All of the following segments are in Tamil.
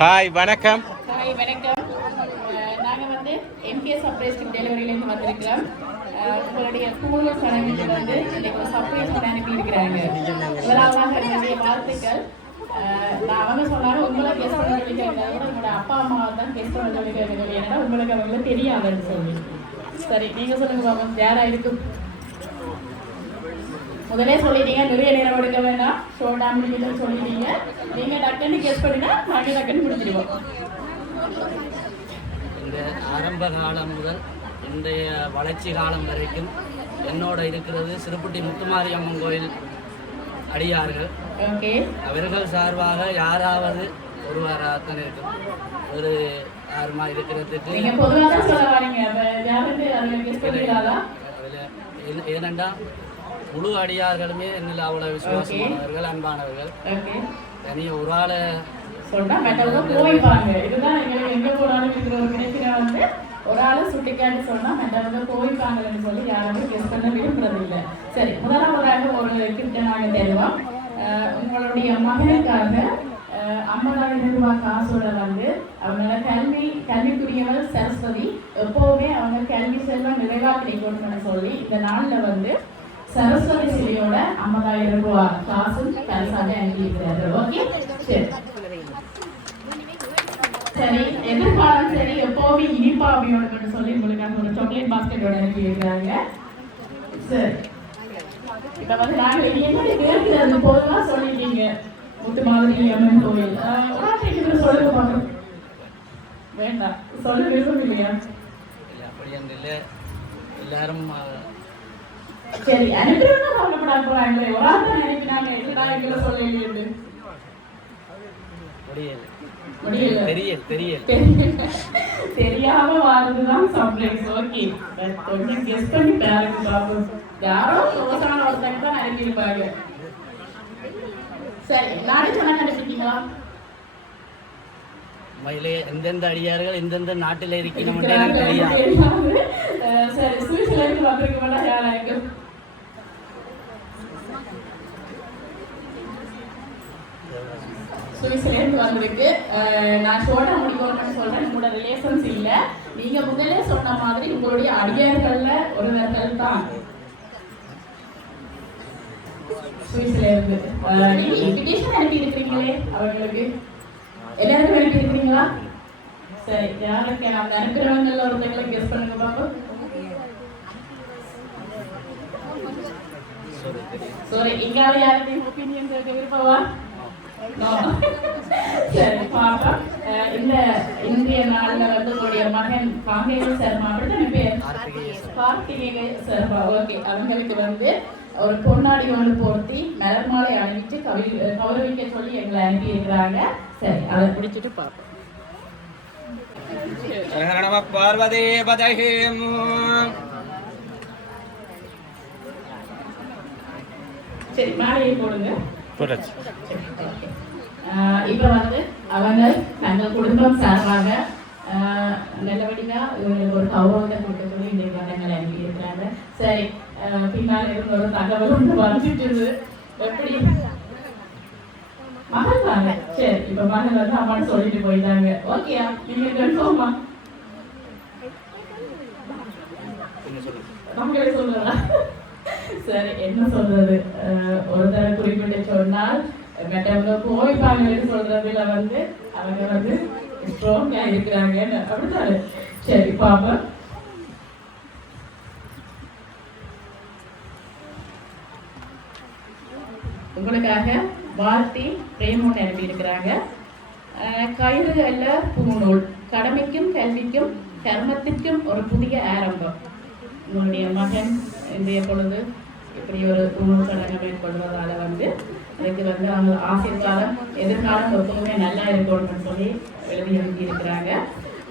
ஹாய் வணக்கம். ஹாய் வணக்கம். நாங்கள் வந்து எம்கே சர்ப்ரைஸ் டெலிவரியிலேருந்து வந்திருக்கிறோம். உங்களுடைய குமுதல் சடங்குக்கு வந்து இன்னைக்கு ஒரு சர்ப்ரைஸ் பண்ண அனுப்பியிருக்கிறாங்க. முதலாவதாக என்னுடைய வாழ்த்துக்கள். நான் அவங்க சொன்னாலும் உங்களை கெஸ்ட் பண்ண சொல்லிக்கிறத விட உங்களோட அப்பா அம்மாவை தான் கெஸ்ட் பண்ண சொல்லிக்கிறது. ஏன்னா உங்களுக்கு அவங்களுக்கு தெரியாதுன்னு சொல்லி. சரி, நீங்கள் சொல்லுங்க பாபா, யாராக இருக்கும்? முதலே சொல்லிட்டீங்க, நிறைய நேரம் எடுக்க வேண்டாம், ஷோர்ட் ஆம்பிளிட்டு சொல்லிட்டீங்க. நீங்கள் டக்குன்னு கெஸ்ட் பண்ணினா நாங்கள் டக்குன்னு முடிச்சிடுவோம். இந்த ஆரம்ப காலம் முதல் இன்றைய வளர்ச்சி காலம் வரைக்கும் என்னோட இருக்கிறது சிறுப்புட்டி முத்துமாரி அம்மன் கோயில் அடியார்கள். அவர்கள் சார்பாக யாராவது ஒருவராகத்தான் இருக்கும். ஒரு யாருமா இருக்கிறதுக்கு ஏனெண்டா முழு அடியார்களுமே என்னில் அவ்வளோ விசுவாசமானவர்கள், அன்பானவர்கள். தனிய ஒரு ஆளை ஒரு ஆளை சுட்டிக்காட்டி சொன்னா மற்றவங்க போய்ப்பாங்கன்னு சொல்லி யாரும் கெஸ்ட் பண்ண விரும்புறது இல்லை. சரி, முதலாவதாக ஒரு கிஃப்ட்டை நாங்கள் தருவோம். உங்களுடைய மகனுக்காக 50,000 ரூபாய் காசோட வந்து அவங்கள கல்விக்குரியவர் சரஸ்வதி எப்போவுமே அவங்க கல்வி செல்வம் நிறைவாக கிடைக்கணும்னு சொல்லி இந்த நாளில் வந்து சரஸ்வதி சிலையோட 50,000 ரூபாய் காசும் பரிசாக அனுப்பியிருக்கிறாரு. ஓகே, சரி சரி. எதிர்பார்த்து சரி, எப்போவுமே இனிப்பா அப்படியோட சொல்லி உங்களுக்காக ஒரு சாக்லேட் பாஸ்கெட்டோட அனுப்பியிருக்கிறாங்க. சரி, இப்ப வந்து நாங்கள் இது என்ன கேட்கிறது போதுமா சொல்லிட்டீங்க. முத்துமாரி அம்மன் கோயில் சொல்லுங்க பாருங்க. வேண்டாம், சொல்ல விரும்பும் இல்லையா? எல்லாரும் சரி, அனுப்பினா கவலைப்படாம போறாங்களே. ஒரு ஆள் தான் அனுப்பினாங்க, என்னடா எங்களை சொல்ல வேண்டியது? தெரியாம வாழ்ந்துதான் சர்ப்ரைஸ். ஓகே, கொஞ்சம் கெஸ் பண்ணி பாருங்க பாபு. யாரோ சோசான ஒருத்தங்க தான் அனுப்பியிருப்பாங்க. சரி, நானே சொன்னாங்க அனுப்பிட்டீங்களா? எந்தெந்த அடியார்கள் எந்தெந்த நாட்டில் இருக்கணும் தெரியாது. சரி சுவிட்சர்லாந்து வந்திருக்க வேண்டாம் யாராயிருக்கும் சுவிஸ்லேருந்து வந்திருக்கு. நான் ஷோர்ட்டா முடிக்கணும்னு சொல்றேன். உங்களோட ரிலேஷன்ஸ் இல்ல, நீங்க முதல்ல சொன்ன மாதிரி உங்களுடைய அடியார்கள்ல ஒருவர்கள் தான் சுவிஸ்லேருந்து. நீங்க இன்விடேஷன் அனுப்பி இருக்கிறீங்களே அவங்களுக்கு எல்லாருக்கும் அனுப்பி இருக்கிறீங்களா? சரி, யாருக்கு அந்த அனுப்புறவங்கள ஒருத்தங்களை கெஸ் பண்ணுங்க பாப்போம். சாரி, இங்கால யாருக்கும் ஒப்பீனியன் விருப்பவா? சரி பாப்பா, இந்த இந்திய நாள்ல வந்து உங்களுடைய மகன் காங்கேய சர்மா அப்படிதான் பேர், கார்த்திகேய சர்மா. ஓகே, அவங்களுக்கு வந்து ஒரு பொன்னாடி ஒன்று போர்த்தி மலர் மாலை அணிவிச்சு கௌரவிக்க சொல்லி எங்களை அனுப்பி இருக்கிறாங்க. சரி, அதை பிடிச்சிட்டு பார்ப்போம். பார்வதி பதஹி. சரி, மாலையை போடுங்க. போடாச்சு. இப்ப வந்து அவங்க தங்கள் குடும்பம் சார்பாக நல்லபடியா இவங்களுக்கு ஒரு கௌரவத்தை கொடுக்க சொல்லி இந்த கட்டங்களை அனுப்பி இருக்கிறாங்க. சரி, பின்னால் இருந்த ஒரு தகவல் ஒன்று வந்துட்டு எப்படி மகன் தாங்க. சரி, இப்ப மகன் வந்து அம்மான்னு சொல்லிட்டு போயிட்டாங்க. ஓகேயா, நீங்க கன்ஃபார்மா? நம்மளே சொல்லலாம். சரி, என்ன சொல்றது, ஒரு தடவை குறிப்பிட்டு சொன்னால் மற்றவங்க கோவிப்பாங்கன்னு சொல்றதுல வந்து அவங்க வந்து ஸ்ட்ராங்கா இருக்கிறாங்க அப்படித்தானே. சரி பாப்பா, உங்களுக்காக வாழ்த்தி பிரேமோன்னு அனுப்பி இருக்கிறாங்க. கயிறு அல்ல பூநூல், கடமைக்கும் கல்விக்கும் கர்மத்திற்கும் ஒரு புதிய ஆரம்பம். உங்களுடைய மகன் இன்றைய பொழுது இப்படி ஒரு உணவு சடங்கை மேற்கொள்வதால வந்து இதுக்கு வந்து அவங்க ஆசீர்வாதம் எதிர்காலம் எப்பவுமே நல்லா இருக்கணும்னு சொல்லி எழுதி அனுப்பியிருக்கிறாங்க.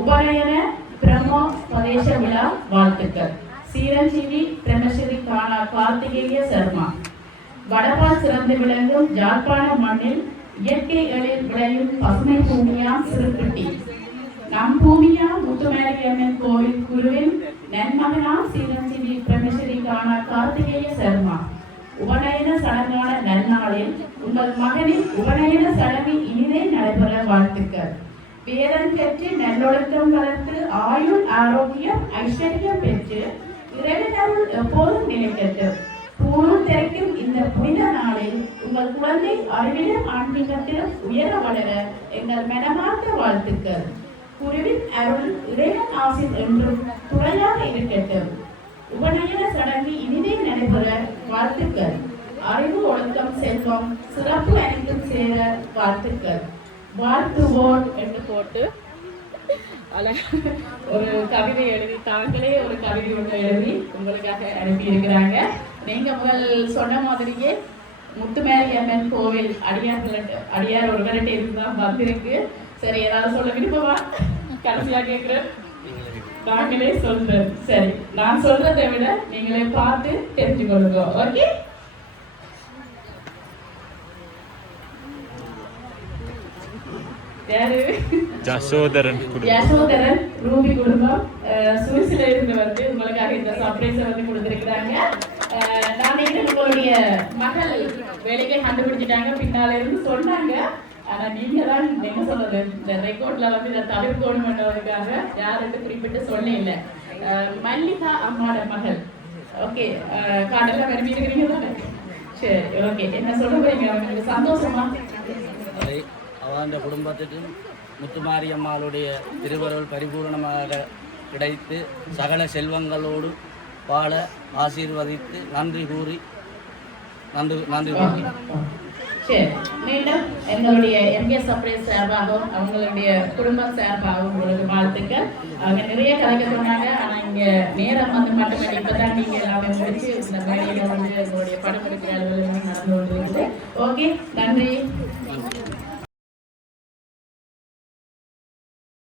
உபநயன பிரம்மோ பிரதேச விழா வாழ்த்துக்கள். சீரஞ்சீவி பிரம்மஸ்ரீ கார்த்திகேய சர்மா. வடபால் சிறந்து விளங்கும் ஜாழ்ப்பாண மண்ணில் இயற்கை எழில் விளையும் பசுமை பூமியா சிறுகுட்டி. நம் பூமியா முத்துமாரியம்மன் கோவில் குருவின் நன்மகனா சீரஞ்சீவி பிரம்மஸ்ரீ கார்த்திகேய சர்மா. உபநயன சடங்கான நன்னாளில் உங்கள் மகனின் உபநயன சடங்கு இனிதே நடைபெற வாழ்த்துக்கள். வேதம் பெற்று நல்லொழுக்கம் வளர்த்து ஆயுள் ஆரோக்கியம் ஐஸ்வர்யம் பெற்று இறைவனருள் எப்போதும் நிலைக்கட்டும். பூணூல் திரைக்கும் இந்த புனித நாளில் உங்கள் குழந்தை அறிவிலும் ஆன்மீகத்திலும் உயர வளர எங்கள் மனமார்ந்த வாழ்த்துக்கள். குருவின் அருள் இறைவன் ஆசிர் என்றும் துணையாக இருக்கட்டும். உபநயன சடங்கு இனிதே நடைபெற வாழ்த்துக்கள். அறிவு ஒழுக்கம் செல்வம் சிறப்பு அனைத்தும் சேர வாழ்த்துக்கள். வாழ்த்துவோர் என்று போட்டு ஒரு கவிதை எழுதி, தாங்களே ஒரு கவிதை ஒன்று எழுதி உங்களுக்காக அனுப்பி இருக்கிறாங்க. நீங்க முதல் சொன்ன மாதிரியே முத்துமாரியம்மன் கோவில் அடியார் ஒருவர்கிட்ட இருந்துதான் வந்திருக்கு. சரி, ஏதாவது சொல்ல விருப்பமா? கடைசியா கேட்கிறேன், நாங்களே சொல்றேன். சரி, நான் சொல்றதை விட நீங்களே பார்த்து தெரிஞ்சுக்கொள்ளுங்க. ஓகே, யாரு? யசோதரன் ரூபி குடும்பம் சுவிஸ்ல இருந்து வந்து உங்களுக்காக இந்த சர்ப்ரைஸை வந்து கொடுத்திருக்கிறாங்க. நான் உங்களுடைய மகள் வேலைக்கே கண்டுபிடிச்சிட்டாங்க, பின்னால இருந்து சொன்னாங்க. ஆனா நீங்க தான் என்ன சொல்றது, இந்த ரெக்கார்ட்ல வந்து இதை தவிர்க்கணும்ன்றதுக்காக யாருக்கு குறிப்பிட்டு சொல்ல இல்லை. மல்லிகா அம்மாவோட மகள். ஓகே, காட்டெல்லாம் விரும்பி இருக்கிறீங்க தானே? சரி, ஓகே, என்ன சொல்ல போறீங்க? அவங்களுக்கு சந்தோஷமா? அவன் குடும்பத்துக்கு முத்துமாரியம்மாளுடைய திருவருள் பரிபூர்ணமாக கிடைத்து சகல செல்வங்களோடு வாழ ஆசீர்வதித்து நன்றி கூறி. சரி, மீண்டும் எங்களுடைய எம்கேஎஸ் சர்ப்ரைஸ் சார்பாகவும் அவங்களுடைய குடும்பம் சார்பாகவும் உங்களுக்கு வாழ்த்துக்கள். அவங்க நிறைய கலைக்க சொன்னாங்க, ஆனால் இங்கே நேரம் வந்து மட்டுமே இப்போதான் நீங்கள் எல்லாமே முடிச்சு இந்த மேடையில் வந்து எங்களுடைய படம் எடுக்கிற அலுவலகம் நடந்து கொண்டிருக்குது. ஓகே, நன்றி.